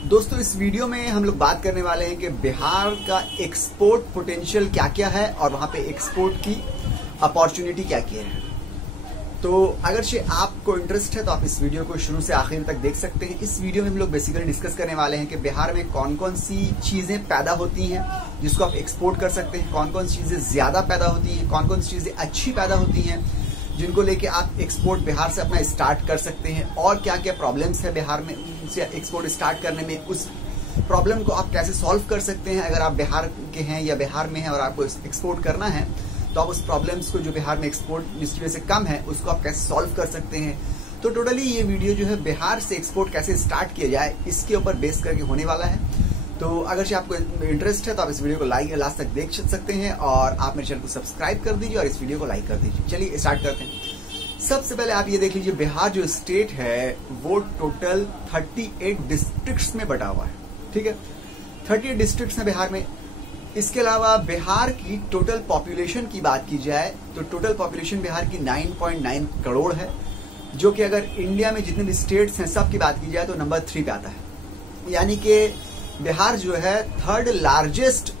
दोस्तों इस वीडियो में हम लोग बात करने वाले हैं कि बिहार का एक्सपोर्ट पोटेंशियल क्या क्या है और वहां पे एक्सपोर्ट की अपॉर्चुनिटी क्या क्या है। तो अगर से आपको इंटरेस्ट है तो आप इस वीडियो को शुरू से आखिर तक देख सकते हैं। इस वीडियो में हम लोग बेसिकली डिस्कस करने वाले हैं कि बिहार में कौन कौन सी चीजें पैदा होती हैं जिसको आप एक्सपोर्ट कर सकते हैं, कौन कौन सी चीजें ज्यादा पैदा होती हैं, कौन कौन सी चीजें अच्छी पैदा होती हैं जिनको लेके आप एक्सपोर्ट बिहार से अपना स्टार्ट कर सकते हैं, और क्या क्या प्रॉब्लम्स है बिहार में उनसे एक्सपोर्ट स्टार्ट करने में, उस प्रॉब्लम को आप कैसे सॉल्व कर सकते हैं। अगर आप बिहार के हैं या बिहार में हैं और आपको एक्सपोर्ट करना है तो आप उस प्रॉब्लम्स को जो बिहार में एक्सपोर्ट जिसकी वजह से कम है उसको आप कैसे सॉल्व कर सकते हैं। तो टोटली ये वीडियो जो है बिहार से एक्सपोर्ट कैसे स्टार्ट किया जाए इसके ऊपर बेस करके होने वाला है। तो अगर से आपको इंटरेस्ट है तो आप इस वीडियो को लास्ट तक देख सकते हैं और आप मेरे चैनल को सब्सक्राइब कर दीजिए और इस वीडियो को लाइक कर दीजिए। चलिए स्टार्ट करते हैं। सबसे पहले आप ये देख लीजिए, बिहार जो स्टेट है वो टोटल 38 डिस्ट्रिक्ट्स में बटा हुआ है। ठीक है, 38 डिस्ट्रिक्ट्स हैं बिहार में। इसके अलावा बिहार की टोटल पॉपुलेशन की बात की जाए तो टोटल पॉपुलेशन बिहार की 9.9 करोड़ है, जो कि अगर इंडिया में जितने भी स्टेट्स हैं सब की बात की जाए तो नंबर 3 पे आता है। यानी कि बिहार जो है 3rd largest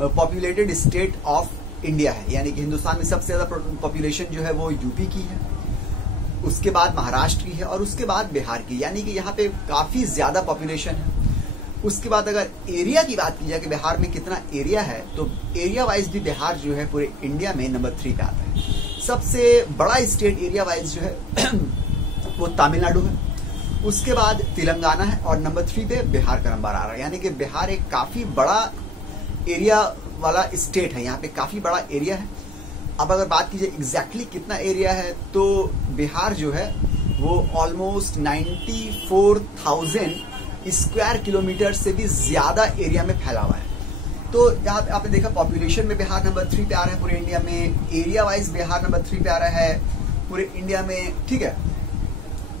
populated state of India है। यानी कि हिंदुस्तान में सबसे ज्यादा पॉपुलेशन जो है वो यूपी की है, उसके बाद महाराष्ट्र की है और उसके बाद बिहार की। यानी कि यहाँ पे काफी ज्यादा पॉपुलेशन है। उसके बाद अगर एरिया की बात की जाए कि बिहार में कितना एरिया है तो एरिया वाइज भी बिहार जो है पूरे इंडिया में नंबर 3 पे आता है। सबसे बड़ा स्टेट एरिया वाइज जो है वो तमिलनाडु है, उसके बाद तेलंगाना है और नंबर 3 पे बिहार का नंबर आ रहा है। यानी कि बिहार एक काफी बड़ा एरिया वाला स्टेट है, यहाँ पे काफी बड़ा एरिया है। अब अगर बात कीजिए एग्जैक्टली कितना एरिया है तो बिहार जो है वो ऑलमोस्ट 94,000 स्क्वायर किलोमीटर से भी ज्यादा एरिया में फैला हुआ है। तो यहाँ पे आपने देखा पॉपुलेशन में बिहार नंबर 3 पे आ रहा है पूरे इंडिया में, एरिया वाइज बिहार नंबर 3 पे आ रहा है पूरे इंडिया में। ठीक है,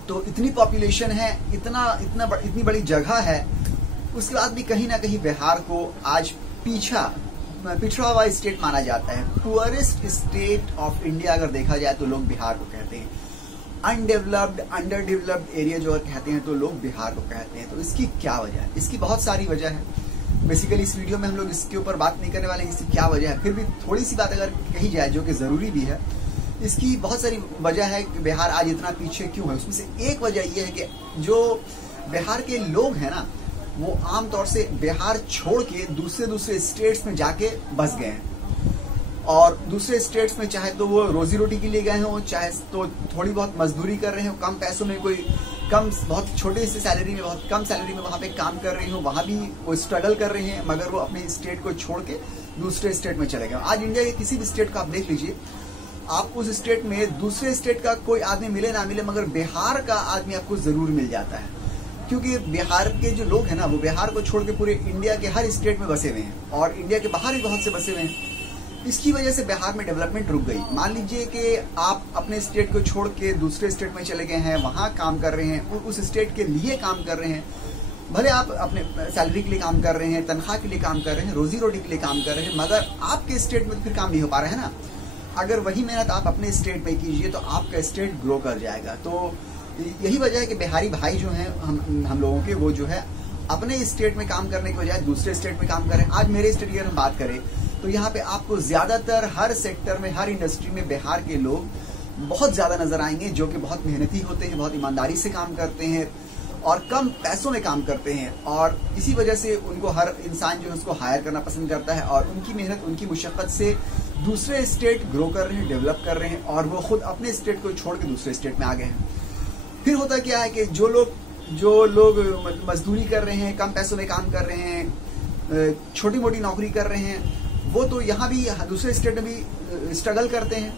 तो इतनी पॉपुलेशन है, इतनी बड़ी जगह है, उसके बाद भी कहीं ना कहीं बिहार को आज पिछड़ा हुआ स्टेट माना जाता है। पुअरेस्ट स्टेट ऑफ इंडिया अगर देखा जाए तो लोग बिहार को कहते हैं। अनडेवलप्ड अंडर डेवलप्ड एरिया जो कहते हैं तो लोग बिहार को कहते हैं। तो इसकी क्या वजह है? इसकी बहुत सारी वजह है। बेसिकली इस वीडियो में हम लोग इसके ऊपर बात नहीं करने वाले हैं इसकी क्या वजह है, फिर भी थोड़ी सी बात अगर कही जाए जो कि जरूरी भी है। इसकी बहुत सारी वजह है कि बिहार आज इतना पीछे क्यों है। उसमें से एक वजह यह है कि जो बिहार के लोग हैं ना वो आमतौर से बिहार छोड़ के दूसरे स्टेट्स में जाके बस गए हैं, और दूसरे स्टेट्स में चाहे तो वो रोजी रोटी के लिए गए हों, चाहे तो थोड़ी बहुत मजदूरी कर रहे हो, कम पैसों में, कोई कम बहुत छोटे से सैलरी में, बहुत कम सैलरी में वहां पे काम कर रहे हो, वहां भी वो स्ट्रगल कर रहे हैं, मगर वो अपने स्टेट को छोड़ के दूसरे स्टेट में चले गए। आज इंडिया के किसी भी स्टेट को आप देख लीजिए, आप उस स्टेट में दूसरे स्टेट का कोई आदमी मिले ना मिले मगर बिहार का आदमी आपको जरूर मिल जाता है, क्योंकि बिहार के जो लोग हैं ना वो बिहार को छोड़ के पूरे इंडिया के हर स्टेट में बसे हुए हैं और इंडिया के बाहर भी बहुत से बसे हुए हैं। इसकी वजह से बिहार में डेवलपमेंट रुक गई। मान लीजिए कि आप अपने स्टेट को छोड़ के दूसरे स्टेट में चले गए हैं, वहां काम कर रहे हैं, उस स्टेट के लिए काम कर रहे हैं, भले आप अपने सैलरी के लिए काम कर रहे हैं, तनख्वाह के लिए काम कर रहे हैं, रोजी रोटी के लिए काम कर रहे हैं, मगर आपके स्टेट में फिर काम नहीं हो पा रहा है ना। अगर वही मेहनत आप अपने स्टेट में कीजिए तो आपका स्टेट ग्रो कर जाएगा। तो यही वजह है कि बिहारी भाई जो हैं हम लोगों के, वो जो है अपने स्टेट में काम करने के बजाय दूसरे स्टेट में काम कर रहे हैं। आज मेरे स्टेट की अगर हम बात करें तो यहाँ पे आपको ज्यादातर हर सेक्टर में, हर इंडस्ट्री में बिहार के लोग बहुत ज्यादा नजर आएंगे, जो कि बहुत मेहनती होते हैं, बहुत ईमानदारी से काम करते हैं और कम पैसों में काम करते हैं, और इसी वजह से उनको हर इंसान जो है उसको हायर करना पसंद करता है, और उनकी मेहनत, उनकी मुशक्कत से दूसरे स्टेट ग्रो कर रहे हैं, डेवलप कर रहे हैं, और वो खुद अपने स्टेट को छोड़ के दूसरे स्टेट में आ गए हैं। फिर होता क्या है कि जो लोग मजदूरी कर रहे हैं, कम पैसों में काम कर रहे हैं, छोटी मोटी नौकरी कर रहे हैं, वो तो यहाँ भी दूसरे स्टेट में भी स्ट्रगल करते हैं,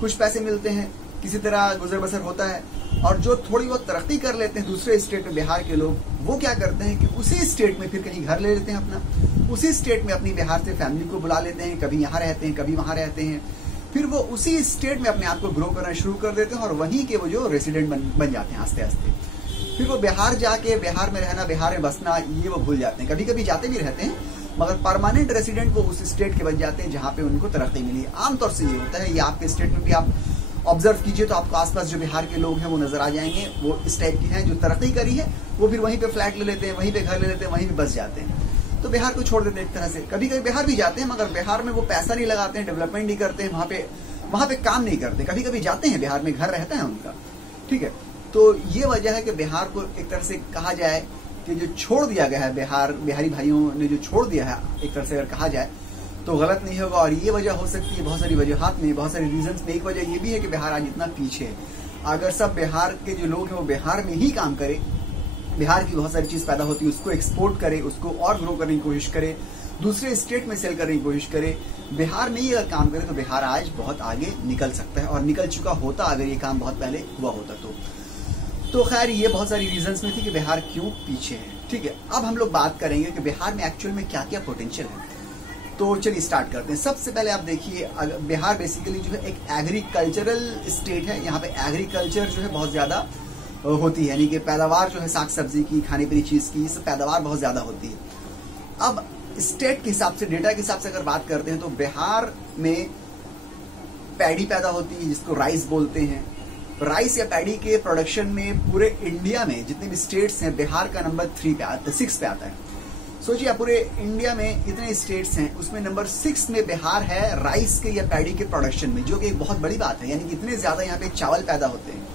कुछ पैसे मिलते हैं, किसी तरह गुजर बसर होता है। और जो थोड़ी बहुत तरक्की कर लेते हैं दूसरे स्टेट में बिहार के लोग, वो क्या करते हैं कि उसी स्टेट में फिर कहीं घर ले लेते हैं अपना, उसी स्टेट में अपनी बिहार से फैमिली को बुला लेते हैं, कभी यहाँ रहते हैं, कभी वहां रहते हैं, फिर वो उसी स्टेट में अपने आप को ग्रो करना शुरू कर देते हैं और वहीं के वो जो रेसिडेंट बन जाते हैं आस्ते आस्ते। फिर वो बिहार जाके बिहार में रहना, बिहार में बसना, ये वो भूल जाते हैं। कभी कभी जाते भी रहते हैं मगर परमानेंट रेसिडेंट वो उस स्टेट के बन जाते हैं जहाँ पे उनको तरक्की मिली। आमतौर से ये होता है, ये आपके स्टेट में भी आप ऑब्जर्व कीजिए तो आपको आसपास जो बिहार के लोग हैं वो नजर आ जाएंगे। वो इस टाइप के हैं जो तरक्की करी है, वो फिर वहीं पे फ्लैट ले लेते हैं, वहीं पे घर ले लेते हैं, वहीं पे बस जाते हैं। तो बिहार को छोड़ देते हैं एक तरह से। कभी कभी बिहार भी जाते हैं, मगर बिहार में वो पैसा नहीं लगाते हैं, डेवलपमेंट नहीं करते हैं, वहां पे काम नहीं करते। कभी कभी जाते हैं बिहार में, घर रहता है उनका, ठीक है। तो ये वजह है कि बिहार को एक तरह से कहा जाए कि जो छोड़ दिया गया है, बिहारी भाइयों ने जो छोड़ दिया है, एक तरह से अगर कहा जाए तो गलत नहीं होगा। और ये वजह हो सकती है बहुत सारी वजूहात में, बहुत सारी रीजंस में। एक वजह ये भी है कि बिहार आज इतना पीछे है। अगर सब बिहार के जो लोग हैं वो बिहार में ही काम करे, बिहार की बहुत सारी चीज पैदा होती है उसको एक्सपोर्ट करे, उसको और ग्रो करने की कोशिश करे, दूसरे स्टेट में सेल करने की कोशिश करे, बिहार में ही अगर काम करे तो बिहार आज बहुत आगे निकल सकता है, और निकल चुका होता अगर ये काम बहुत पहले हुआ होता तो खैर ये बहुत सारी रीजंस में थी कि बिहार क्यों पीछे है, ठीक है। अब हम लोग बात करेंगे कि बिहार में एक्चुअल में क्या क्या पोटेंशियल है। तो चलिए स्टार्ट करते हैं। सबसे पहले आप देखिए, बिहार बेसिकली जो है एक एग्रीकल्चरल स्टेट है। यहाँ पे एग्रीकल्चर जो है बहुत ज्यादा होती है, यानी कि पैदावार जो है साग सब्जी की, खाने पीने चीज की, सब पैदावार बहुत ज्यादा होती है। अब स्टेट के हिसाब से, डेटा के हिसाब से अगर बात करते हैं तो बिहार में पैडी पैदा होती है जिसको राइस बोलते हैं। राइस या पैडी के प्रोडक्शन में पूरे इंडिया में जितने भी स्टेट्स हैं, बिहार का नंबर 6 पे आता है। सोचिए आप, पूरे इंडिया में इतने स्टेट्स हैं, उसमें नंबर 6 में बिहार है राइस के या पैडी के प्रोडक्शन में, जो कि एक बहुत बड़ी बात है। यानी कि इतने ज्यादा यहाँ पे चावल पैदा होते हैं,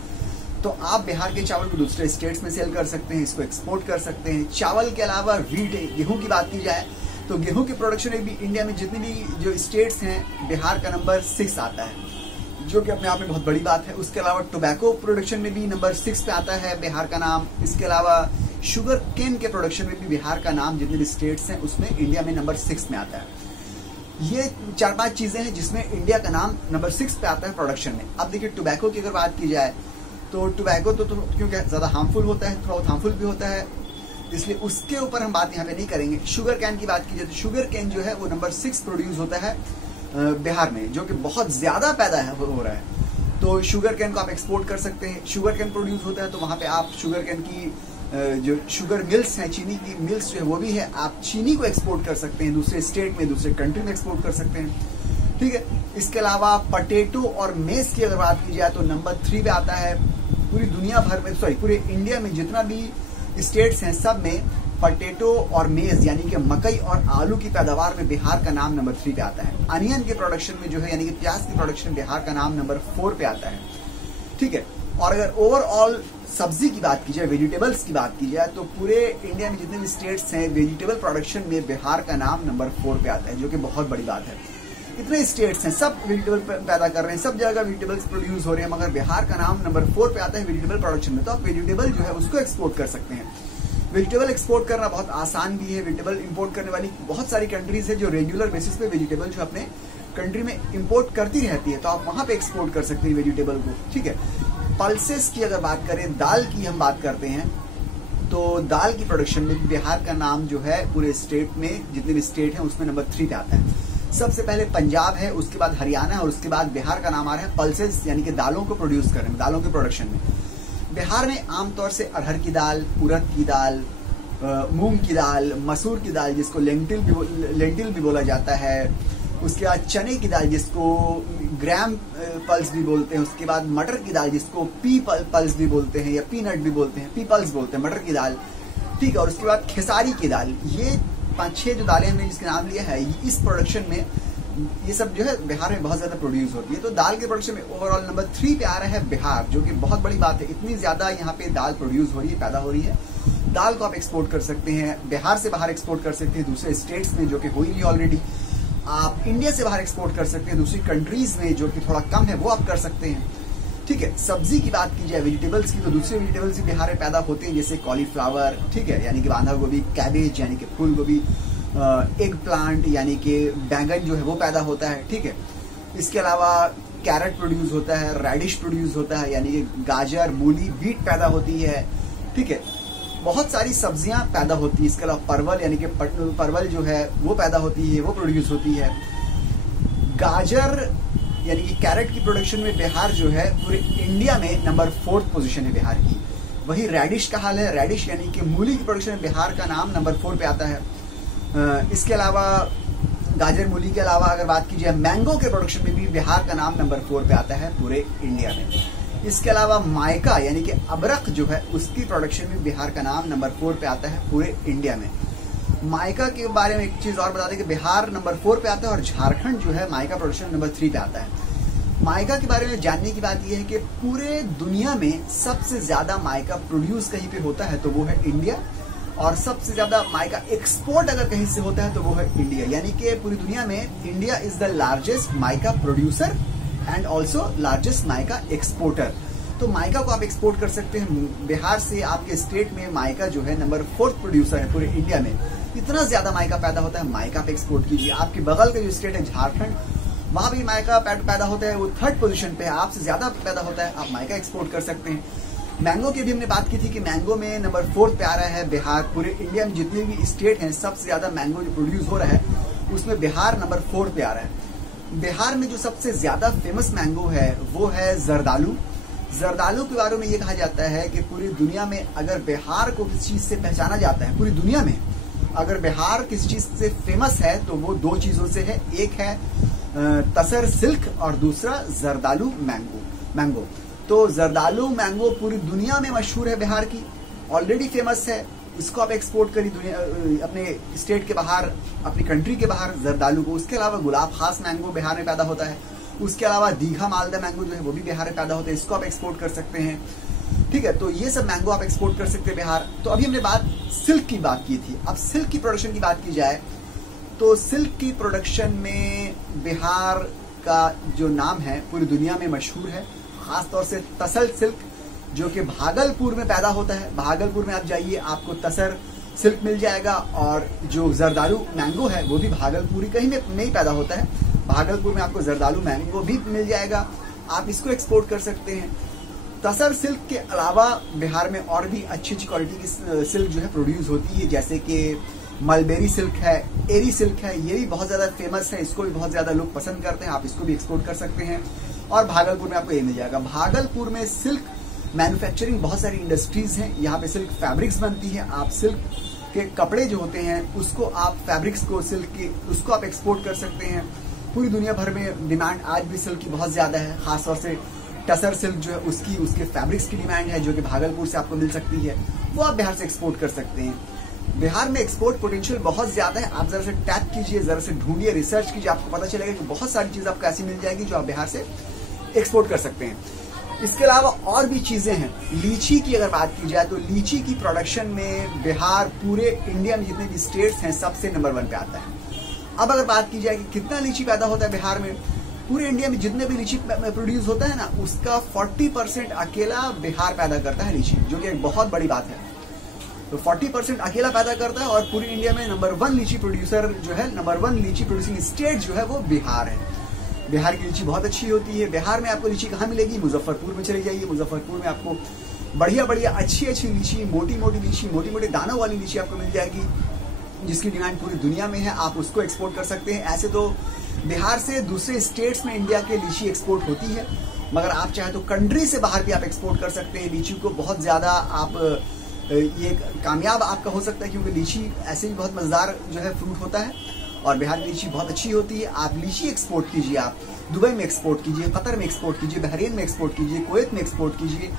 तो आप बिहार के चावल को दूसरे स्टेट्स में सेल कर सकते हैं, इसको एक्सपोर्ट कर सकते हैं। चावल के अलावा वीट, गेहूं की बात की जाए तो गेहूं के प्रोडक्शन में भी इंडिया में जितनी भी जो स्टेट्स हैं, बिहार का नंबर 6 आता है, जो कि अपने आप में बहुत बड़ी बात है। उसके अलावा टोबैको प्रोडक्शन में भी नंबर 6 पे आता है बिहार का नाम। इसके अलावा शुगर केन के प्रोडक्शन में भी बिहार का नाम जितने भी स्टेट्स हैं उसमें इंडिया में नंबर 6 में आता है। ये 4-5 चीजें हैं जिसमें इंडिया का नाम नंबर 6 पे आता है प्रोडक्शन में। अब देखिए टोबैको की अगर बात की जाए तो टोबैको तो क्योंकि ज्यादा हार्मफुल होता है, थोड़ा हार्मफुल भी होता है, इसलिए उसके ऊपर हम बात यहाँ पे नहीं करेंगे। शुगर कैन की बात की जाए तो शुगर कैन जो है वो नंबर 6 प्रोड्यूस होता है बिहार में, जो कि बहुत ज्यादा पैदा हो रहा है। तो शुगर कैन को आप एक्सपोर्ट कर सकते हैं। शुगर कैन प्रोड्यूस होता है तो वहां पे आप शुगर कैन की जो शुगर मिल्स हैं, चीनी की मिल्स जो है वो भी है, आप चीनी को एक्सपोर्ट कर सकते हैं दूसरे स्टेट में, दूसरे कंट्री में एक्सपोर्ट कर सकते हैं, ठीक है। इसके अलावा पटेटो और मेस की अगर बात की जाए तो नंबर 3 पे आता है। पूरी दुनिया भर में, पूरे इंडिया में जितना भी स्टेट्स हैं सब में पटेटो और मेज यानी कि मकई और आलू की पैदावार में बिहार का नाम नंबर 3 पे आता है। अनियन के प्रोडक्शन में जो है यानी कि प्याज की प्रोडक्शन बिहार का नाम नंबर 4 पे आता है, ठीक है। और अगर ओवरऑल सब्जी की बात की जाए, वेजिटेबल्स की बात की जाए तो पूरे इंडिया में जितने भी स्टेट्स हैं वेजिटेबल प्रोडक्शन में बिहार का नाम नंबर 4 पे आता है, जो कि बहुत बड़ी बात है। इतने स्टेट्स हैं, सब वेजिटेबल पैदा कर रहे हैं, सब जगह वेजिटेबल्स प्रोड्यूस हो रहे हैं, मगर बिहार का नाम नंबर 4 पे आता है वेजिटेबल प्रोडक्शन में। तो आप वेजिटेबल जो है उसको एक्सपोर्ट कर सकते हैं। वेजिटेबल एक्सपोर्ट करना बहुत आसान भी है। वेजिटेबल इंपोर्ट करने वाली बहुत सारी कंट्रीज है जो रेगुलर बेसिस पे वेजिटेबल जो अपने कंट्री में इंपोर्ट करती रहती है, तो आप वहां पे एक्सपोर्ट कर सकते हैं वेजिटेबल को, ठीक है। पल्सेस की अगर बात करें, दाल की हम बात करते हैं तो दाल की प्रोडक्शन में बिहार का नाम जो है पूरे स्टेट में जितने भी स्टेट हैं उसमें नंबर 3 पे आता है। सबसे पहले पंजाब है, उसके बाद हरियाणा है और उसके बाद बिहार का नाम आ रहा है पल्सेस यानी कि दालों को प्रोड्यूस करने में, दालों के प्रोडक्शन में। बिहार में आमतौर से अरहर की दाल, उड़द की दाल, मूंग की दाल, मसूर की दाल जिसको लेंटिल भी बोला जाता है, उसके बाद चने की दाल जिसको ग्राम पल्स भी बोलते हैं, उसके बाद मटर की दाल जिसको पी पल्स भी बोलते हैं या पीनट भी बोलते हैं, पी पल्स बोलते हैं मटर की दाल, ठीक है। और उसके बाद खेसारी की दाल। ये 5-6 जो दालें हमने जिसका नाम लिया है, इस प्रोडक्शन में ये सब जो है बिहार में बहुत ज्यादा प्रोड्यूस होती है। तो दाल के प्रोडक्शन में ओवरऑल नंबर 3 पे आ रहा है बिहार, जो कि बहुत बड़ी बात है। इतनी ज्यादा यहाँ पे दाल प्रोड्यूस हो रही है, पैदा हो रही है। दाल को आप एक्सपोर्ट कर सकते हैं, बिहार से बाहर एक्सपोर्ट कर सकते हैं दूसरे स्टेट्स में, जो कि हो ही नहीं ऑलरेडी। आप इंडिया से बाहर एक्सपोर्ट कर सकते हैं दूसरी कंट्रीज में, जो कि थोड़ा कम है, वो आप कर सकते हैं, ठीक है। सब्जी की बात की जाए, वेजिटेबल्स की, तो दूसरे वेजिटेबल्स भी बिहार में पैदा होते हैं, जैसे कॉलीफ्लावर, ठीक है, यानी कि बांधा गोभी, कैबेज यानी कि फूल गोभी, एग प्लांट यानी कि बैंगन जो है वो पैदा होता है, ठीक है। इसके अलावा कैरेट प्रोड्यूस होता है, रेडिश प्रोड्यूस होता है यानी कि गाजर, मूली, बीट पैदा होती है, ठीक है। बहुत सारी सब्जियां पैदा होती है। इसके अलावा परवल यानी कि परवल जो है वो पैदा होती है, वो प्रोड्यूस होती है। गाजर यानी कि कैरेट की प्रोडक्शन में बिहार जो है पूरे इंडिया में नंबर 4th पोजीशन है बिहार की। वही रेडिश का हाल है। रेडिश यानी कि मूली की प्रोडक्शन में बिहार का नाम नंबर 4 पे आता है। इसके अलावा गाजर मूली के अलावा अगर बात की जाए मैंगो के प्रोडक्शन में भी बिहार का नाम नंबर 4 पे आता है पूरे इंडिया में। इसके अलावा मायका यानी कि अबरक जो है उसकी प्रोडक्शन में बिहार का नाम नंबर 4 पे आता है पूरे इंडिया में। मायका के बारे में एक चीज और बता दें कि बिहार नंबर 4 पे आता है और झारखंड जो है मायका प्रोडक्शन नंबर 3 पे आता है। मायका के बारे में जानने की बात यह है कि पूरे दुनिया में सबसे ज्यादा मायका प्रोड्यूस कहीं पे होता है तो वो है इंडिया, और सबसे ज्यादा मायका एक्सपोर्ट अगर कहीं से होता है तो वो है इंडिया। यानी कि पूरी दुनिया में इंडिया इज द लार्जेस्ट मायका प्रोड्यूसर एंड ऑल्सो लार्जेस्ट मायका एक्सपोर्टर। तो मायका को आप एक्सपोर्ट कर सकते हैं। बिहार से आपके स्टेट में मायका जो है नंबर 4 प्रोड्यूसर है पूरे इंडिया में। इतना ज्यादा मायका पैदा होता है, मायका पे एक्सपोर्ट कीजिए। आपके बगल का जो स्टेट है झारखंड, वहां भी मायका पैदा होता है, वो 3rd पोजीशन पे है, आपसे ज्यादा पैदा होता है, आप मायका एक्सपोर्ट कर सकते हैं। मैंगो की भी हमने बात की थी कि मैंगो में नंबर 4 पे आ रहा है बिहार। पूरे इंडिया में जितने भी स्टेट हैं सबसे ज्यादा मैंगो जो प्रोड्यूस हो रहा है उसमें बिहार नंबर 4 पे आ रहा है। बिहार में जो सबसे ज्यादा फेमस मैंगो है वो है जरदालू। जरदालू के बारे में ये कहा जाता है कि पूरी दुनिया में अगर बिहार को किसी चीज से पहचाना जाता है, पूरी दुनिया में अगर बिहार किसी चीज से फेमस है तो वो 2 चीजों से है। एक है तसर सिल्क और दूसरा जरदालू मैंगो। तो जरदालू मैंगो पूरी दुनिया में मशहूर है, बिहार की ऑलरेडी फेमस है। इसको आप एक्सपोर्ट करिए अपने स्टेट के बाहर, अपनी कंट्री के बाहर जरदालू को। उसके अलावा गुलाब खास मैंगो बिहार में पैदा होता है। उसके अलावा दीघा मालदा मैंगो जो है वो भी बिहार में पैदा होता है, इसको आप एक्सपोर्ट कर सकते हैं। ठीक है, तो ये सब मैंगो आप एक्सपोर्ट कर सकते हैं बिहार। तो अभी हमने बात सिल्क की बात की थी, अब सिल्क की प्रोडक्शन की बात की जाए तो सिल्क की प्रोडक्शन में बिहार का जो नाम है पूरी दुनिया में मशहूर है। खासतौर से तसल सिल्क जो कि भागलपुर में पैदा होता है। भागलपुर में आप जाइए आपको तसर सिल्क मिल जाएगा, और जो जरदालू मैंगो है वो भी भागलपुरी कहीं में ही पैदा होता है। भागलपुर में आपको जरदालू मैंगो भी मिल जाएगा, आप इसको एक्सपोर्ट कर सकते हैं। तसर सिल्क के अलावा बिहार में और भी अच्छी क्वालिटी की सिल्क जो है प्रोड्यूस होती है, जैसे कि मलबेरी सिल्क है, एरी सिल्क है, ये भी बहुत ज्यादा फेमस है, इसको भी बहुत ज्यादा लोग पसंद करते हैं, आप इसको भी एक्सपोर्ट कर सकते हैं। और भागलपुर में आपको ये मिल जाएगा। भागलपुर में सिल्क मैन्युफैक्चरिंग बहुत सारी इंडस्ट्रीज हैं, यहाँ पे सिल्क फैब्रिक्स बनती है। आप सिल्क के कपड़े जो होते हैं उसको आप फैब्रिक्स को सिल्क के उसको आप एक्सपोर्ट कर सकते हैं। पूरी दुनिया भर में डिमांड आज भी सिल्क की बहुत ज्यादा है, खासतौर से टसर सिल्क जो है उसके फैब्रिक्स की डिमांड है जो कि भागलपुर से आपको मिल सकती है, वो आप बिहार से एक्सपोर्ट कर सकते हैं। बिहार में एक्सपोर्ट पोटेंशियल बहुत ज्यादा है, आप जरा से टैप कीजिए, जरा से ढूंढिए, रिसर्च कीजिए, आपको पता चलेगा कि बहुत सारी चीज आपको ऐसी मिल जाएगी जो आप बिहार से एक्सपोर्ट कर सकते हैं। इसके अलावा और भी चीजें हैं। लीची की अगर बात की जाए तो लीची की प्रोडक्शन में बिहार पूरे इंडिया में जितने भी स्टेट्स हैं सबसे नंबर 1 पे आता है। अब अगर बात की जाए कि कितना लीची पैदा होता है बिहार में, पूरे इंडिया में जितने भी लीची प्रोड्यूस होता है ना उसका 40% अकेला बिहार पैदा करता है लीची, जो कि एक बहुत बड़ी बात है। तो 40% अकेला पैदा करता है और पूरी इंडिया में नंबर 1 लीची प्रोड्यूसर जो है, नंबर 1 लीची प्रोड्यूसिंग स्टेट जो है वो बिहार है। बिहार की लीची बहुत अच्छी होती है। बिहार में आपको लीची कहाँ मिलेगी? मुजफ्फरपुर में चले जाइए, मुजफ्फरपुर में आपको बढ़िया अच्छी लीची, मोटी लीची, मोटी दानों वाली लीची आपको मिल जाएगी, जिसकी डिमांड पूरी दुनिया में है, आप उसको एक्सपोर्ट कर सकते हैं। ऐसे तो बिहार से दूसरे स्टेट्स में इंडिया के लीची एक्सपोर्ट होती है, मगर आप चाहे तो कंट्री से बाहर भी आप एक्सपोर्ट कर सकते हैं लीची को। बहुत ज्यादा आप ये कामयाब आपका हो सकता है, क्योंकि लीची ऐसे भी बहुत मजेदार जो है फ्रूट होता है और बिहार की लीची बहुत अच्छी होती है। आप लीची एक्सपोर्ट कीजिए, आप दुबई में एक्सपोर्ट कीजिए, कतर में एक्सपोर्ट कीजिए, बहरीन में एक्सपोर्ट कीजिए, कुवैत में एक्सपोर्ट कीजिए,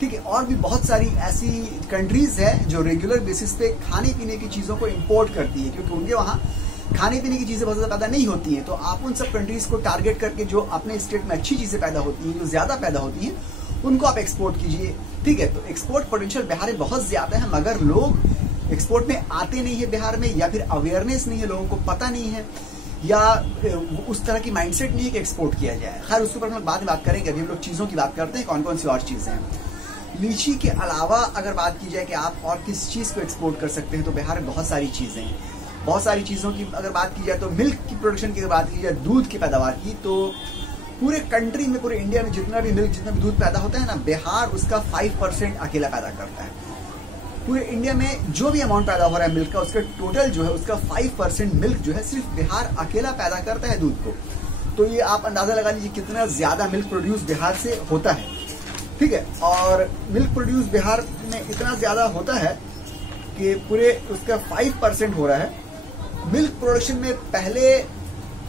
ठीक है। और भी बहुत सारी ऐसी कंट्रीज है जो रेगुलर बेसिस पे खाने पीने की चीजों को इम्पोर्ट करती है, क्योंकि उनके वहाँ खाने पीने की चीजें बहुत ज्यादा पैदा नहीं होती हैं। तो आप उन सब कंट्रीज को टारगेट करके जो अपने स्टेट में अच्छी चीजें पैदा होती हैं, जो ज्यादा पैदा होती हैं, उनको आप एक्सपोर्ट कीजिए, ठीक है। तो एक्सपोर्ट पोटेंशियल बिहार में बहुत ज्यादा है, मगर लोग एक्सपोर्ट में आते नहीं है बिहार में, या फिर अवेयरनेस नहीं है, लोगों को पता नहीं है, या उस तरह की माइंडसेट नहीं है कि एक्सपोर्ट किया जाए। खैर उसके ऊपर हम बाद में बात करेंगे। अभी हम लोग चीजों की बात करते हैं, कौन कौन सी और चीजें हैं। लीची के अलावा अगर बात की जाए कि आप और किस चीज को एक्सपोर्ट कर सकते हैं, तो बिहार में बहुत सारी चीजें हैं। बहुत सारी चीजों की अगर बात की जाए तो मिल्क की प्रोडक्शन की अगर बात की जाए, दूध की पैदावार की, तो पूरे कंट्री में, पूरे इंडिया में जितना भी मिल्क, जितना भी दूध पैदा होता है ना, बिहार उसका 5% अकेला पैदा करता है। पूरे इंडिया में जो भी अमाउंट पैदा हो रहा है मिल्क का, उसका टोटल जो है उसका 5% मिल्क जो है सिर्फ बिहार अकेला पैदा करता है दूध को। तो ये आप अंदाजा लगा लीजिए कितना ज्यादा मिल्क प्रोड्यूस बिहार से होता है, ठीक है। और मिल्क प्रोड्यूस बिहार में इतना ज्यादा होता है कि पूरे उसका 5% हो रहा है। मिल्क प्रोडक्शन में पहले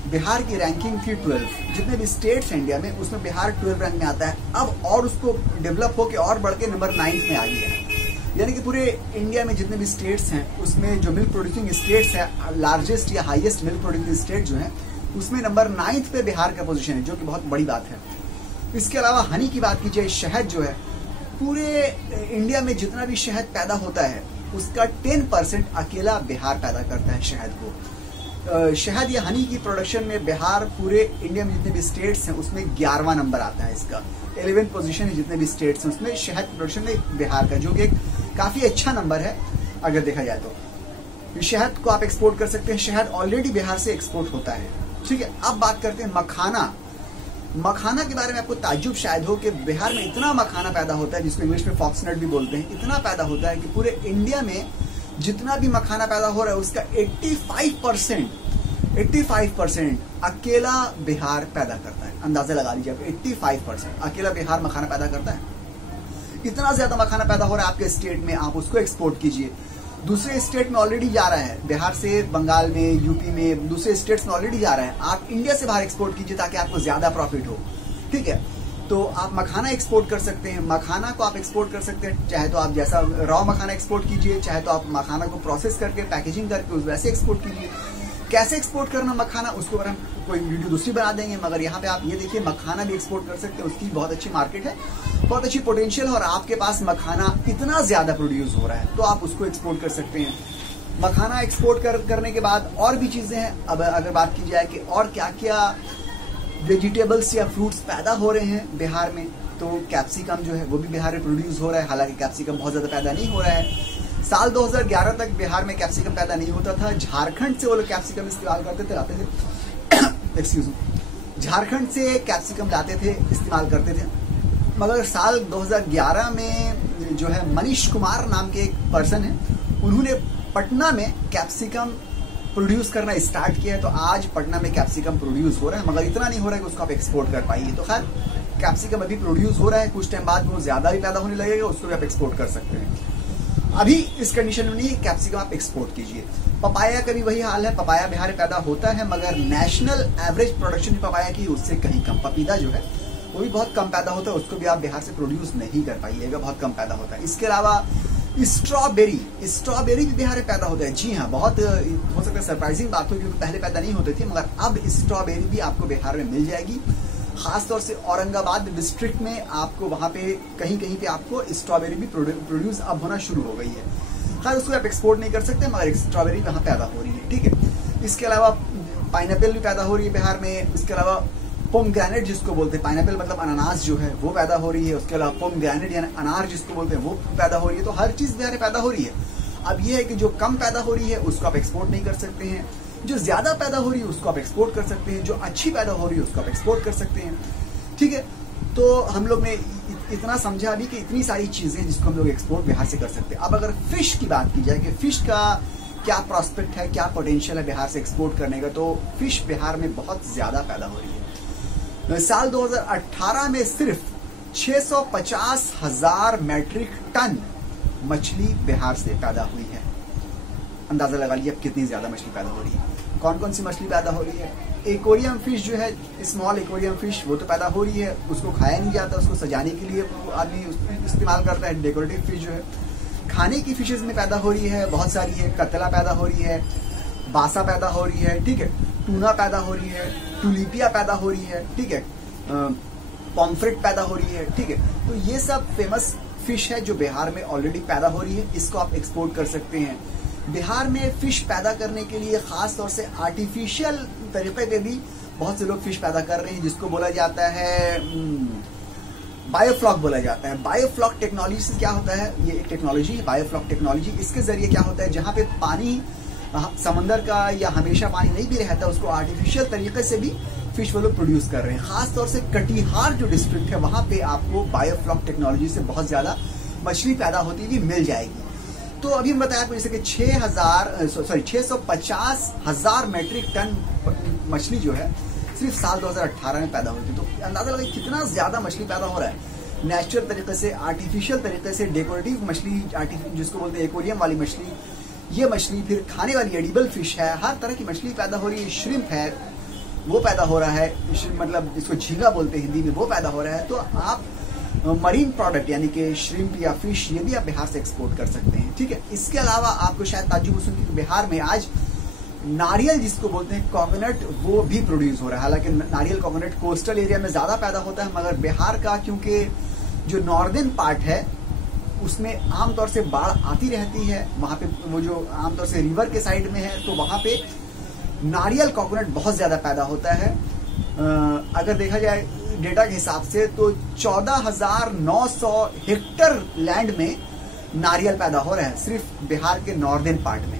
बिहार की रैंकिंग थी 12, जितने भी स्टेट्स हैं इंडिया में उसमें बिहार 12 रैंक में आता है। अब और उसको डेवलप होकर और बढ़ के नंबर 9 में आ गया है। यानी कि पूरे इंडिया में जितने भी स्टेट्स हैं उसमें जो मिल्क प्रोड्यूसिंग स्टेट्स है, लार्जेस्ट या हाईएस्ट मिल्क प्रोड्यूसिंग स्टेट जो है उसमें नंबर 9 पे बिहार का पोजीशन है, जो कि बहुत बड़ी बात है। इसके अलावा हनी की बात की जाए, शहद जो है पूरे इंडिया में जितना भी शहद पैदा होता है उसका 10% अकेला बिहार पैदा करता है शहद को। शहद या हनी की प्रोडक्शन में बिहार पूरे इंडिया में जितने भी स्टेट्स हैं उसमें 11वां नंबर आता है। इसका 11th पोजीशन है जितने भी स्टेट्स हैं उसमें शहद प्रोडक्शन में बिहार का, जो कि एक काफी अच्छा नंबर है अगर देखा जाए तो। शहद को आप एक्सपोर्ट कर सकते हैं, शहद ऑलरेडी बिहार से एक्सपोर्ट होता है। ठीक है, अब बात करते हैं मखाना। मखाना के बारे में आपको ताज्जुब शायद हो कि बिहार में इतना मखाना पैदा होता है, जिसको इंग्लिश में फॉक्सनट भी बोलते हैं, इतना पैदा होता है कि पूरे इंडिया में जितना भी मखाना पैदा हो रहा है उसका 85% अकेला बिहार पैदा करता है। अंदाजा लगा लीजिए आप, 85% अकेला बिहार मखाना पैदा करता है। इतना ज्यादा मखाना पैदा हो रहा है आपके स्टेट में, आप उसको एक्सपोर्ट कीजिए। दूसरे स्टेट में ऑलरेडी जा रहा है, बिहार से बंगाल में, यूपी में, दूसरे स्टेट्स में ऑलरेडी जा रहा है। आप इंडिया से बाहर एक्सपोर्ट कीजिए ताकि आपको ज्यादा प्रॉफिट हो। ठीक है, तो आप मखाना एक्सपोर्ट कर सकते हैं। मखाना को आप एक्सपोर्ट कर सकते हैं, चाहे तो आप जैसा रॉ मखाना एक्सपोर्ट कीजिए, चाहे तो आप मखाना को प्रोसेस करके पैकेजिंग करके वैसे एक्सपोर्ट कीजिए। कैसे एक्सपोर्ट करना मखाना, उसको अगर हम कोई वीडियो दूसरी बना देंगे, मगर यहाँ पे आप ये देखिए मखाना भी एक्सपोर्ट कर सकते हैं। उसकी बहुत अच्छी मार्केट है, बहुत अच्छी पोटेंशियल है, और आपके पास मखाना इतना ज्यादा प्रोड्यूस हो रहा है तो आप उसको एक्सपोर्ट कर सकते हैं। मखाना एक्सपोर्ट करने के बाद और भी चीजें हैं। अब अगर बात की जाए कि और क्या क्या वेजिटेबल्स या फ्रूट्स पैदा हो रहे हैं बिहार में, तो कैप्सिकम जो है वो भी बिहार में प्रोड्यूस हो रहा है। हालांकि कैप्सिकम बहुत ज्यादा पैदा नहीं हो रहा है। साल 2011 तक बिहार में कैप्सिकम पैदा नहीं होता था। झारखंड से वो लोग कैप्सिकम इस्तेमाल करते थे, लाते थे एक्सक्यूज मी, झारखंड से कैप्सिकम लाते थे, इस्तेमाल करते थे। मगर साल 2011 में जो है मनीष कुमार नाम के एक पर्सन है, उन्होंने पटना में कैप्सिकम प्रोड्यूस करना स्टार्ट किया है। तो आज पटना में कैप्सिकम प्रोड्यूस हो रहा है, मगर इतना नहीं हो रहा है कि उसको आप एक्सपोर्ट कर पाइए। तो खैर कैप्सिकम अभी प्रोड्यूस हो रहा है, कुछ टाइम बाद वो ज्यादा भी पैदा होने लगेगा, उसको भी आप एक्सपोर्ट कर सकते हैं। अभी इस कंडीशन में नहीं, कैप्सिकम आप एक्सपोर्ट कीजिए। पपाया का भी वही हाल है, पपाया बिहार में पैदा होता है, मगर नेशनल एवरेज प्रोडक्शन पपाया की उससे कहीं कम। पपीता जो है वो भी बहुत कम पैदा होता है, उसको भी आप बिहार से प्रोड्यूस नहीं कर पाइएगा, बहुत कम पैदा होता है। इसके अलावा स्ट्रॉबेरी भी बिहार में पैदा होता है। जी हाँ, बहुत हो सकता है सरप्राइजिंग बात हो, क्योंकि पहले पैदा नहीं होती थी, मगर अब स्ट्रॉबेरी भी आपको बिहार में मिल जाएगी। खासतौर से औरंगाबाद डिस्ट्रिक्ट में आपको वहां पे कहीं कहीं पे आपको स्ट्रॉबेरी भी प्रोड्यूस अब होना शुरू हो गई है। खैर उसको आप एक्सपोर्ट नहीं कर सकते, मगर स्ट्रॉबेरी वहां पैदा हो रही है। ठीक है, इसके अलावा पाइनएप्पल भी पैदा हो रही है बिहार में। इसके अलावा पोमग्रेनेट जिसको बोलते हैं, पाइनएप्पल मतलब अनानास जो है वो पैदा हो रही है। उसके अलावा पोमग्रेनेट यानी अनार जिसको बोलते हैं वो पैदा हो रही है। तो हर चीज बिहार में पैदा हो रही है। अब ये है कि जो कम पैदा हो रही है उसको आप एक्सपोर्ट नहीं कर सकते हैं, जो ज्यादा पैदा हो रही है उसको आप एक्सपोर्ट कर सकते हैं, जो अच्छी पैदा हो रही है उसको आप एक्सपोर्ट कर सकते हैं। ठीक है, तो हम लोग ने इतना समझा अभी कि इतनी सारी चीजें जिसको हम लोग एक्सपोर्ट बिहार से कर सकते हैं। अब अगर फिश की बात की जाए कि फिश का क्या प्रोस्पेक्ट है, क्या पोटेंशियल है बिहार से एक्सपोर्ट करने का, तो फिश बिहार में बहुत ज्यादा पैदा हो रही है। साल 2018 में सिर्फ 650,000 मैट्रिक टन मछली बिहार से पैदा हुई है। अंदाजा लगा लीजिए अब कितनी ज्यादा मछली पैदा हो रही है। कौन कौन सी मछली पैदा हो रही है? एक्वेरियम फिश जो है, स्मॉल एक्वेरियम फिश, वो तो पैदा हो रही है, उसको खाया नहीं जाता, उसको सजाने के लिए आदमी इस्तेमाल करता है। डेकोरेटिव फिश जो है खाने की फिशेज में पैदा हो रही है, बहुत सारी है। कतला पैदा हो रही है, बासा पैदा हो रही है, ठीक है, टूना पैदा हो रही है, टुलिपिया पैदा हो रही है, ठीक है, पॉम्फ्रेट पैदा हो रही है, ठीक है। तो ये सब फेमस फिश है जो बिहार में ऑलरेडी पैदा हो रही है, इसको आप एक्सपोर्ट कर सकते हैं। बिहार में फिश पैदा करने के लिए खास तौर से आर्टिफिशियल तरीके पे भी बहुत से लोग फिश पैदा कर रहे हैं, जिसको बोला जाता है बायोफ्लॉक बोला जाता है। बायोफ्लॉक टेक्नोलॉजी से क्या होता है, ये एक टेक्नोलॉजी है बायोफ्लॉक टेक्नोलॉजी। इसके जरिए क्या होता है, जहाँ पे पानी समंदर का या हमेशा पानी नहीं भी रहता, उसको आर्टिफिशियल तरीके से भी फिश वो लोग प्रोड्यूस कर रहे हैं। खास तौर से कटिहार जो डिस्ट्रिक्ट है वहां पे आपको बायोफ्लॉक टेक्नोलॉजी से बहुत ज्यादा मछली पैदा होती हुई मिल जाएगी। तो अभी हम बताया जैसे कि 650,000 मैट्रिक टन मछली जो है सिर्फ साल 2018 में पैदा हुई थी। तो अंदाजा लगाइए कितना ज्यादा मछली पैदा हो रहा है। नेचुरल तरीके से, आर्टिफिशियल तरीके से, डेकोरेटिव मछली जिसको बोलते हैं एक्वेरियम वाली मछली, ये मछली फिर खाने वाली एडिबल फिश है, हर तरह की मछली पैदा हो रही है। श्रिम्प है, वो पैदा हो रहा है, मतलब जिसको झींगा बोलते हैं हिंदी में, वो पैदा हो रहा है, तो आप मरीन प्रोडक्ट यानी कि श्रिम्प या फिश, ये भी आप बिहार से एक्सपोर्ट कर सकते हैं। ठीक है, इसके अलावा आपको शायद ताज्जुब हो कि बिहार में आज नारियल जिसको बोलते हैं कोकोनट, वो भी प्रोड्यूस हो रहा है। हालांकि नारियल कोकोनट कोस्टल एरिया में ज्यादा पैदा होता है, मगर बिहार का क्योंकि जो नॉर्दर्न पार्ट है उसमें आमतौर से बाढ़ आती रहती है, वहां पे वो जो आमतौर से रिवर के साइड में है, तो वहां पे नारियल कोकोनट बहुत ज्यादा पैदा होता है। अगर देखा जाए डेटा के हिसाब से तो 14,900 हेक्टर लैंड में नारियल पैदा हो रहा है सिर्फ बिहार के नॉर्दर्न पार्ट में।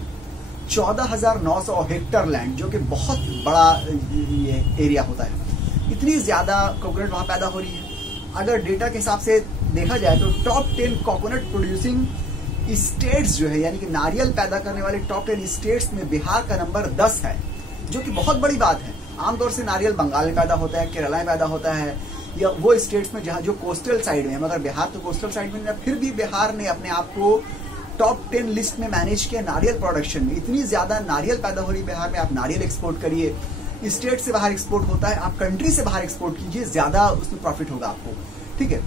14,900 हेक्टर लैंड, जो कि बहुत बड़ा ये एरिया होता है, इतनी ज्यादा कोकोनट वहां पैदा हो रही है। अगर डेटा के हिसाब से देखा जाए तो टॉप 10 कोकोनट प्रोड्यूसिंग स्टेट्स जो है, यानी कि नारियल पैदा करने वाले टॉप 10 स्टेट्स में बिहार का नंबर 10 है, जो कि बहुत बड़ी बात है। आमतौर से नारियल बंगाल में पैदा होता है, केरला में पैदा होता है, या वो स्टेट्स में जहां जो कोस्टल साइड में है, मगर बिहार तो कोस्टल साइड में नहीं, फिर भी बिहार ने अपने आप को टॉप 10 लिस्ट में मैनेज किया नारियल प्रोडक्शन में। इतनी ज्यादा नारियल पैदा हो रही है बिहार में, आप नारियल एक्सपोर्ट करिए, स्टेट से बाहर एक्सपोर्ट होता है, आप कंट्री से बाहर एक्सपोर्ट कीजिए, ज्यादा उसमें प्रॉफिट होगा आपको। ठीक है,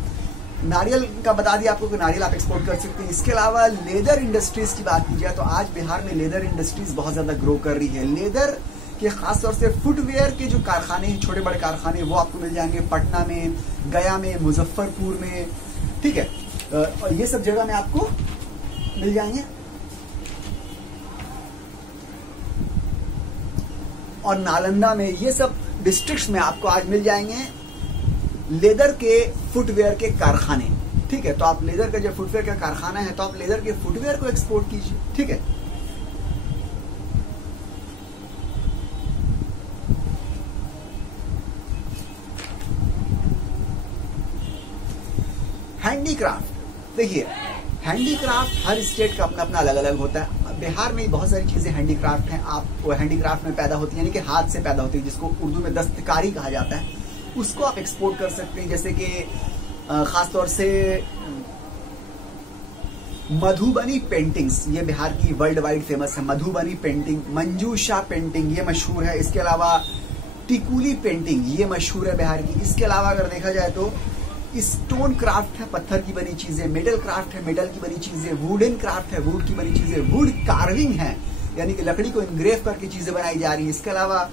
नारियल का बता दिया आपको कि नारियल आप एक्सपोर्ट कर सकते हैं। इसके अलावा लेदर इंडस्ट्रीज की बात की जाए तो आज बिहार में लेदर इंडस्ट्रीज बहुत ज्यादा ग्रो कर रही है। लेदर के खासतौर से फुटवेयर के जो कारखाने हैं, छोटे बड़े कारखाने, वो आपको मिल जाएंगे पटना में, गया में, मुजफ्फरपुर में। ठीक है, ये सब जगह में आपको मिल जाएंगे। और नालंदा में, ये सब डिस्ट्रिक्ट्स में आपको आज मिल जाएंगे लेदर के फुटवेयर के कारखाने। ठीक है, तो आप लेदर का जो फुटवेयर का कारखाना है, तो आप लेदर के फुटवेयर को एक्सपोर्ट कीजिए। ठीक है, हैंडीक्राफ्ट, देखिए हैंडीक्राफ्ट हर स्टेट का अपना अपना अलग अलग होता है। बिहार में बहुत सारी चीजें हैंडीक्राफ्ट हैं, आप वो हैंडीक्राफ्ट में पैदा होती है, यानी कि हाथ से पैदा होती है, जिसको उर्दू में दस्तकारी कहा जाता है, उसको आप एक्सपोर्ट कर सकते हैं। जैसे कि खासतौर से मधुबनी पेंटिंग्स, ये बिहार की वर्ल्ड वाइड फेमस है। मधुबनी पेंटिंग, मंजूषा पेंटिंग, ये मशहूर है। इसके अलावा टिकुली पेंटिंग, ये मशहूर है बिहार की। इसके अलावा अगर देखा जाए तो स्टोन क्राफ्ट है, पत्थर की बनी चीजें, मेटल क्राफ्ट है, मेटल की बनी चीजें, वुडन क्राफ्ट है, वुड की बनी चीजें, वुड कार्विंग है, यानी कि लकड़ी को इनग्रेव करके चीजें बनाई जा रही है। इसके अलावा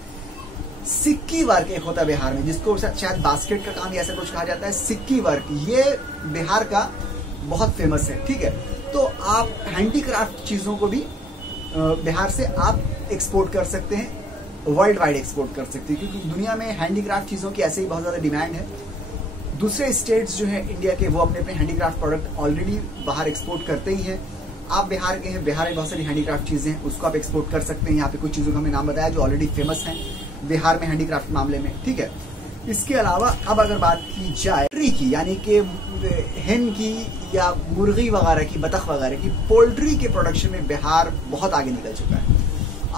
सिक्की वर्क एक होता है बिहार में, जिसको शायद बास्केट का काम या ऐसा कुछ कहा जाता है, सिक्की वर्क, ये बिहार का बहुत फेमस है। ठीक है, तो आप हैंडीक्राफ्ट चीजों को भी बिहार से आप एक्सपोर्ट कर सकते हैं, वर्ल्ड वाइड एक्सपोर्ट कर सकते हैं, क्योंकि दुनिया में हैंडीक्राफ्ट चीजों की ऐसे ही बहुत ज्यादा डिमांड है। दूसरे स्टेट्स जो है इंडिया के, वो अपने अपने हैंडीक्राफ्ट प्रोडक्ट ऑलरेडी बाहर एक्सपोर्ट करते ही हैं। आप बिहार के हैं, बिहार में बहुत सारी हैंडीक्राफ्ट चीजें हैं, उसको आप एक्सपोर्ट कर सकते हैं। यहाँ पे कुछ चीजों का हमने नाम बताया जो ऑलरेडी फेमस हैं बिहार में हैंडीक्राफ्ट मामले में। ठीक है, इसके अलावा अब अगर बात की जाए पोल्ट्री की, यानी कि हेन की या मुर्गी वगैरह की, बतख वगैरह की, पोल्ट्री के प्रोडक्शन में बिहार बहुत आगे निकल चुका है।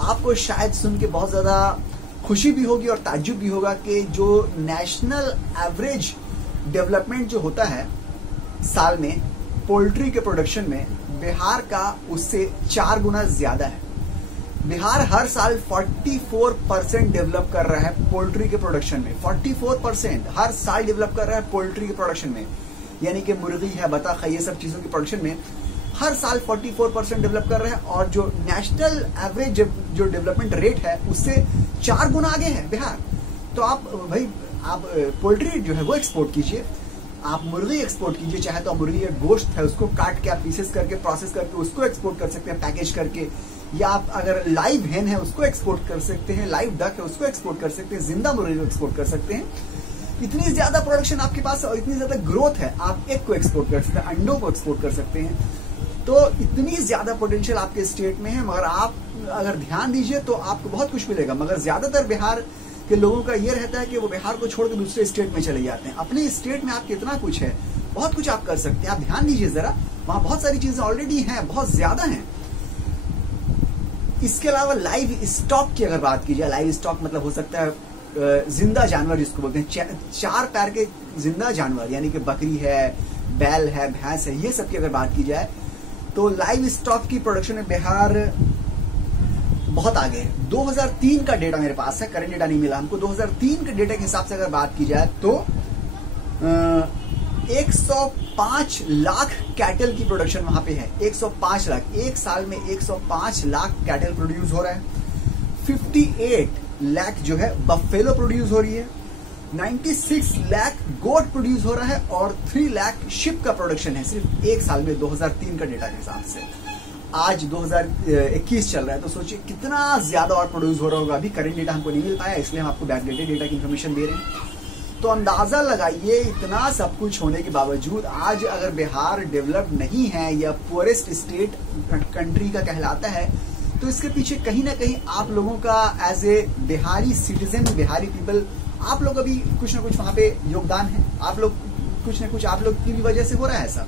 आपको शायद सुन के बहुत ज्यादा खुशी भी होगी और ताज्जुब भी होगा कि जो नेशनल एवरेज डेवलपमेंट जो होता है साल में पोल्ट्री के प्रोडक्शन में, बिहार का उससे 4 गुना ज्यादा है। बिहार हर साल 44% डेवलप कर रहा है पोल्ट्री के प्रोडक्शन में। 44% हर साल डेवलप कर रहा है पोल्ट्री के प्रोडक्शन में, यानी कि मुर्गी है, बतख है, ये सब चीजों के प्रोडक्शन में हर साल 44% डेवलप कर रहा है। और जो नेशनल एवरेज जो डेवलपमेंट रेट है उससे 4 गुना आगे है बिहार। तो आप भाई, आप पोल्ट्री जो है वो एक्सपोर्ट कीजिए, आप मुर्गी एक्सपोर्ट कीजिए, चाहे तो आप मुर्गी का गोश्त है उसको काट के आप पीसेस करके प्रोसेस करके उसको एक्सपोर्ट कर सकते हैं पैकेज करके, या आप अगर लाइव हेन है उसको एक्सपोर्ट कर सकते हैं, लाइव डक है उसको एक्सपोर्ट कर सकते हैं, जिंदा मुर्गी को एक्सपोर्ट कर सकते हैं। इतनी ज्यादा प्रोडक्शन आपके पास और इतनी ज्यादा ग्रोथ है, आप एग को एक्सपोर्ट कर सकते हैं, अंडों को एक्सपोर्ट कर सकते हैं। तो इतनी ज्यादा पोटेंशियल आपके स्टेट में है, मगर आप अगर ध्यान दीजिए तो आपको बहुत कुछ मिलेगा। मगर ज्यादातर बिहार के लोगों का ये रहता है कि वो बिहार को छोड़ के दूसरे स्टेट में चले जाते हैं। अपने स्टेट में आपके इतना कुछ है, बहुत कुछ आप कर सकते हैं, आप ध्यान दीजिए जरा, वहां बहुत सारी चीजें ऑलरेडी हैं, बहुत ज्यादा हैं। इसके अलावा लाइव स्टॉक की अगर बात की जाए, लाइव स्टॉक मतलब हो सकता है जिंदा जानवर जिसको बोलते हैं, 4 पैर के जिंदा जानवर, यानी कि बकरी है, बैल है, भैंस है, ये सब की अगर बात की जाए तो लाइव स्टॉक की प्रोडक्शन में बिहार बहुत आगे है। 2003 का डेटा मेरे पास है, करंट डेटा नहीं मिला हमको। 2003 के डेटा के हिसाब से अगर बात की जाए तो 105 लाख कैटल की प्रोडक्शन वहां पे है। 105 लाख, एक साल में 105 लाख कैटल प्रोड्यूस हो रहा है। 58 लाख जो है बफेलो प्रोड्यूस हो रही है। 96 लाख गोट प्रोड्यूस हो रहा है और 3 लाख शिप का प्रोडक्शन है सिर्फ एक साल में 2003 का डेटा के हिसाब से। आज 2021 चल रहा है तो सोचिए कितना ज्यादा और प्रोड्यूस हो रहा होगा। अभी करंट डेटा हमको नहीं मिल पाया, इसलिए हम आपको बैकडेटेड डेटा की इन्फॉर्मेशन दे रहे हैं। तो अंदाजा लगाइए, इतना सब कुछ होने के बावजूद आज अगर बिहार डेवलप नहीं है या पुअरेस्ट स्टेट कंट्री का कहलाता है, तो इसके पीछे कहीं ना कहीं आप लोगों का as a Bihari citizen, Bihari people, आप लोग अभी कुछ ना कुछ वहां पे योगदान है। आप लोग कुछ ना कुछ आप लोग की भी वजह से हो रहा है ऐसा।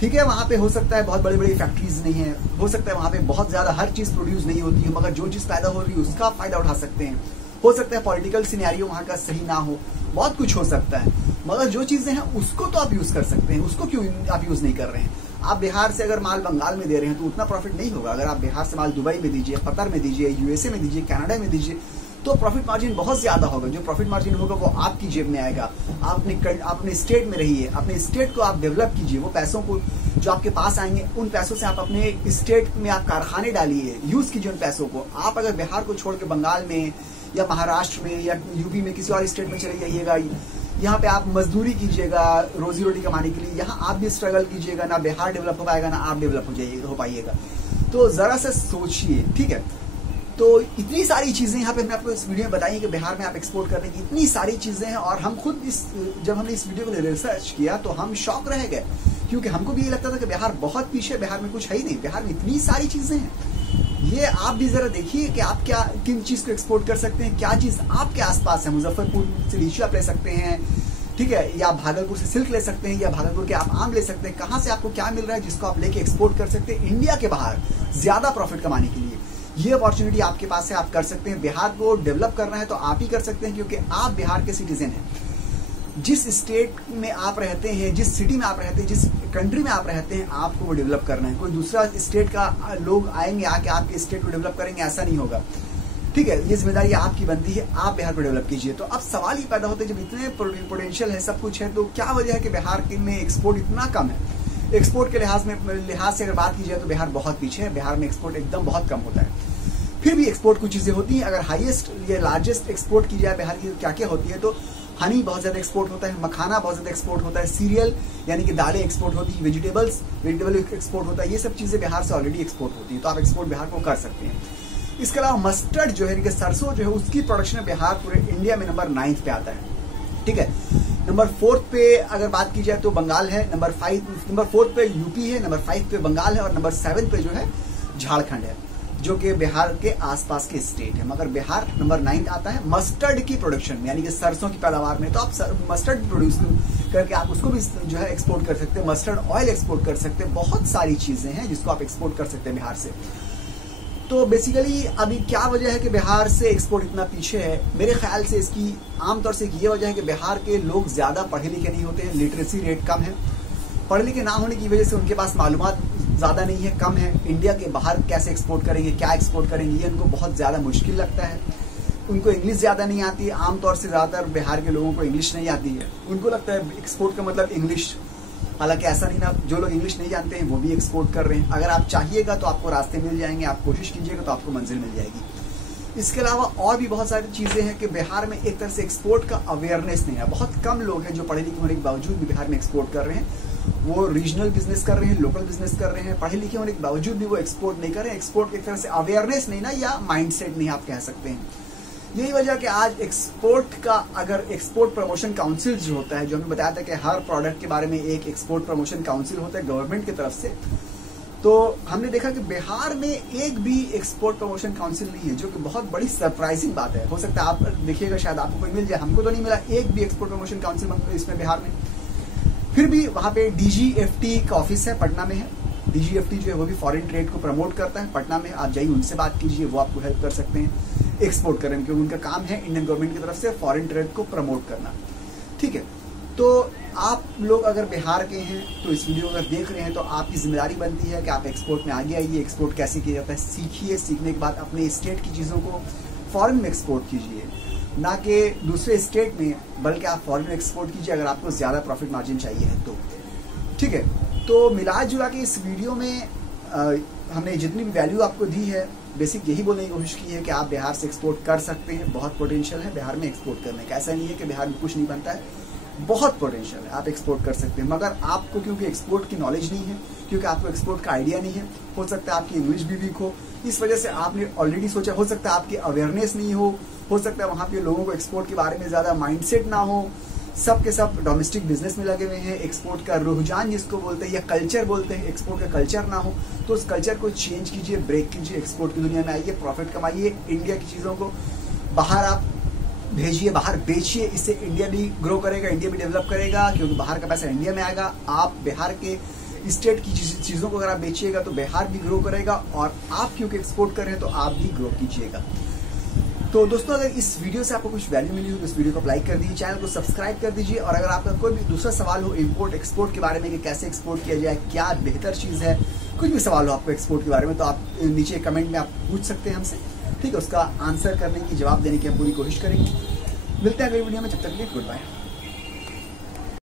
ठीक है, वहां पे हो सकता है बहुत बड़ी बड़ी फैक्ट्रीज नहीं है, हो सकता है वहां पे बहुत ज्यादा हर चीज प्रोड्यूस नहीं होती है, मगर जो चीज पैदा हो रही है उसका फायदा उठा सकते हैं। हो सकता है पॉलिटिकल सिनेरियो वहां का सही ना हो, बहुत कुछ हो सकता है, मगर जो चीजें हैं उसको तो आप यूज कर सकते हैं। उसको क्यों आप यूज नहीं कर रहे हैं? आप बिहार से अगर माल बंगाल में दे रहे हैं तो उतना प्रॉफिट नहीं होगा। अगर आप बिहार से माल दुबई में दीजिए, कतर में दीजिए, यूएसए में दीजिए, कनाडा में दीजिए, तो प्रॉफिट मार्जिन बहुत ज्यादा होगा। जो प्रॉफिट मार्जिन होगा वो आपकी जेब में आएगा। अपने स्टेट में रहिए, अपने स्टेट को आप डेवलप कीजिए। वो पैसों को जो आपके पास आएंगे, उन पैसों से आप अपने स्टेट में आप कारखाने डालिए, यूज कीजिए उन पैसों को। आप अगर बिहार को छोड़ के बंगाल में या महाराष्ट्र में या यूपी में किसी और स्टेट में चले जाइएगा, यहाँ पे आप मजदूरी कीजिएगा रोजी रोटी कमाने के लिए, यहाँ आप भी स्ट्रगल कीजिएगा, ना बिहार डेवलप हो पाएगा ना आप डेवलप हो पाइएगा। तो जरा सा सोचिए, ठीक है। तो इतनी सारी चीजें यहाँ पे हमने आपको इस वीडियो में बताई कि बिहार में आप एक्सपोर्ट करने की इतनी सारी चीजें हैं। और हम खुद जब हमने इस वीडियो को रिसर्च किया तो हम शॉक रह गए, क्योंकि हमको भी ये लगता था कि बिहार बहुत पीछे, बिहार में कुछ है ही नहीं। बिहार में इतनी सारी चीजें हैं। ये आप भी जरा देखिए कि आप क्या किन चीज को एक्सपोर्ट कर सकते हैं, क्या चीज आपके आसपास है। मुजफ्फरपुर से लीची आप ले सकते हैं, ठीक है, या भागलपुर से सिल्क ले सकते हैं, या भागलपुर के आप आम ले सकते हैं। कहाँ से आपको क्या मिल रहा है जिसको आप लेके एक्सपोर्ट कर सकते हैं इंडिया के बाहर ज्यादा प्रॉफिट कमाने के लिए। ये अपॉर्चुनिटी आपके पास है, आप कर सकते हैं। बिहार को डेवलप करना है तो आप ही कर सकते हैं, क्योंकि आप बिहार के सिटीजन हैं। जिस स्टेट में आप रहते हैं, जिस सिटी में आप रहते हैं, जिस कंट्री में आप रहते हैं, आपको वो डेवलप करना है। कोई दूसरा स्टेट का लोग आएंगे आके आपके स्टेट को डेवलप करेंगे, ऐसा नहीं होगा। ठीक है, ये जिम्मेदारी आपकी बनती है, आप बिहार को डेवलप कीजिए। तो अब सवाल ये पैदा होते हैं, जब इतने पोटेंशियल है, सब कुछ है, तो क्या वजह है कि बिहार में एक्सपोर्ट इतना कम है? एक्सपोर्ट के लिहाज से अगर बात की जाए तो बिहार बहुत पीछे है। बिहार में एक्सपोर्ट एकदम बहुत कम होता है। फिर भी एक्सपोर्ट कुछ चीजें होती हैं। अगर हाईएस्ट या लार्जेस्ट एक्सपोर्ट की जाए बिहार की, क्या क्या होती है, तो हनी बहुत ज्यादा एक्सपोर्ट होता है, मखाना बहुत ज्यादा एक्सपोर्ट होता है, सीरियल यानी कि दालें एक्सपोर्ट होती है, वेजिटेबल एक्सपोर्ट होता है। ये सब चीजें बिहार से ऑलरेडी एक्सपोर्ट होती है, तो आप एक्सपोर्ट बिहार को कर सकते हैं। इसके अलावा मस्टर्ड जो है, सरसों जो है, उसकी प्रोडक्शन बिहार पूरे इंडिया में नंबर 9 पे आता है। ठीक है, नंबर 4 पे अगर बात की जाए तो बंगाल है, नंबर 4 पे यूपी है, नंबर 5 पे बंगाल है, और नंबर 7 पे जो है झारखंड है, जो कि बिहार के आसपास के स्टेट है। मगर बिहार नंबर 9 आता है मस्टर्ड की प्रोडक्शन में, यानी कि सरसों की पैदावार में। तो आप मस्टर्ड प्रोड्यूस करके आप उसको भी जो है एक्सपोर्ट कर सकते हैं, मस्टर्ड ऑयल एक्सपोर्ट कर सकते हैं। बहुत सारी चीजें हैं जिसको आप एक्सपोर्ट कर सकते हैं बिहार से। तो बेसिकली अभी क्या वजह है कि बिहार से एक्सपोर्ट इतना पीछे है? मेरे ख्याल से इसकी आमतौर से ये वजह है कि बिहार के लोग ज्यादा पढ़े लिखे नहीं होते हैं, लिटरेसी रेट कम है। पढ़े लिखे ना होने की वजह से उनके पास मालूमात ज्यादा नहीं है, कम है। इंडिया के बाहर कैसे एक्सपोर्ट करेंगे, क्या एक्सपोर्ट करेंगे, ये उनको बहुत ज्यादा मुश्किल लगता है। उनको इंग्लिश ज्यादा नहीं आती है, आमतौर से ज्यादातर बिहार के लोगों को इंग्लिश नहीं आती है। उनको लगता है एक्सपोर्ट का मतलब इंग्लिश, हालांकि ऐसा नहीं ना। जो लोग इंग्लिश नहीं जानते हैं वो भी एक्सपोर्ट कर रहे हैं। अगर आप चाहिएगा तो आपको रास्ते मिल जाएंगे, आप कोशिश कीजिएगा तो आपको मंजिल मिल जाएगी। इसके अलावा और भी बहुत सारी चीजें हैं कि बिहार में एक तरह से एक्सपोर्ट का अवेयरनेस नहीं है। बहुत कम लोग हैं जो पढ़े लिखे होने के बावजूद भी बिहार में एक्सपोर्ट कर रहे हैं। वो रीजनल बिजनेस कर रहे हैं, लोकल बिजनेस कर रहे हैं, पढ़े लिखे होने के बावजूद भी वो एक्सपोर्ट नहीं कर रहे हैं। एक्सपोर्ट एक तरह से अवेयरनेस नहीं ना, या माइंडसेट नहीं आप कह सकते हैं। यही वजह कि आज एक्सपोर्ट का, अगर एक्सपोर्ट प्रमोशन काउंसिल जो होता है, जो हमें बताया था कि हर प्रोडक्ट के बारे में एक एक्सपोर्ट प्रमोशन काउंसिल होता है गवर्नमेंट की तरफ से, तो हमने देखा कि बिहार में एक भी एक्सपोर्ट प्रमोशन काउंसिल नहीं है, जो कि बहुत बड़ी सरप्राइजिंग बात है। हो सकता है आप देखिएगा, शायद आपको कोई मिल जाए, हमको तो नहीं मिला एक भी एक्सपोर्ट प्रमोशन काउंसिल इसमें बिहार में। फिर भी वहां पे डीजीएफटी का ऑफिस है, पटना में है। डीजीएफटी जो है वो भी फॉरेन ट्रेड को प्रमोट करता है, पटना में। आप जाइए, उनसे बात कीजिए, वो आपको हेल्प कर सकते हैं एक्सपोर्ट करने में, क्योंकि उनका काम है इंडियन गवर्नमेंट की तरफ से फॉरेन ट्रेड को प्रमोट करना। ठीक है, तो आप लोग अगर बिहार के हैं तो इस वीडियो को अगर देख रहे हैं तो आपकी जिम्मेदारी बनती है कि आप एक्सपोर्ट में आगे आइए, एक्सपोर्ट कैसे किया जाता है सीखिए, सीखने के बाद अपने स्टेट की चीज़ों को फॉरेन में एक्सपोर्ट कीजिए, ना कि दूसरे स्टेट में, बल्कि आप फॉरेन में एक्सपोर्ट कीजिए अगर आपको ज़्यादा प्रॉफिट मार्जिन चाहिए है तो। ठीक है, तो मिला जुला के इस वीडियो में हमने जितनी भी वैल्यू आपको दी है, बेसिक यही बोलने की कोशिश की है कि आप बिहार से एक्सपोर्ट कर सकते हैं, बहुत पोटेंशियल है बिहार में एक्सपोर्ट करने का। ऐसा नहीं है कि बिहार में कुछ नहीं बनता है, बहुत पोटेंशियल है, आप एक्सपोर्ट कर सकते हैं। मगर आपको क्योंकि एक्सपोर्ट की नॉलेज नहीं है, क्योंकि आपको एक्सपोर्ट का आइडिया नहीं है, हो सकता है आपकी इंग्लिश भी वीक हो, इस वजह से आपने ऑलरेडी सोचा, हो सकता है आपकी अवेयरनेस नहीं हो सकता है वहाँ पे लोगों को एक्सपोर्ट के बारे में ज़्यादा माइंडसेट ना हो, सब के सब डोमेस्टिक बिजनेस में लगे हुए हैं, एक्सपोर्ट का रुझान जिसको बोलते हैं या कल्चर बोलते हैं, एक्सपोर्ट का कल्चर ना हो, तो उस कल्चर को चेंज कीजिए, ब्रेक कीजिए, एक्सपोर्ट की दुनिया में आइए, प्रॉफिट कमाइए, इंडिया की चीज़ों को बाहर आप भेजिए, बाहर बेचिए, इससे इंडिया भी ग्रो करेगा, इंडिया भी डेवलप करेगा, क्योंकि बाहर का पैसा इंडिया में आएगा। आप बिहार के स्टेट की चीज़ों को अगर आप बेचिएगा तो बिहार भी ग्रो करेगा, और आप क्योंकि एक्सपोर्ट कर रहे हैं तो आप भी ग्रो कीजिएगा। तो दोस्तों, अगर इस वीडियो से आपको कुछ वैल्यू मिली हो तो इस वीडियो को लाइक कर दीजिए, चैनल को सब्सक्राइब कर दीजिए, और अगर आपका कोई भी दूसरा सवाल हो इम्पोर्ट एक्सपोर्ट के बारे में कि कैसे एक्सपोर्ट किया जाए, क्या बेहतर चीज़ है, कुछ भी सवाल हो आपको एक्सपोर्ट के बारे में, तो आप नीचे कमेंट में आप पूछ सकते हैं हमसे। ठीक है, उसका आंसर करने की, जवाब देने की हम पूरी कोशिश करेंगे। मिलते हैं अगली वीडियो में, जब तक के लिए गुड बाय।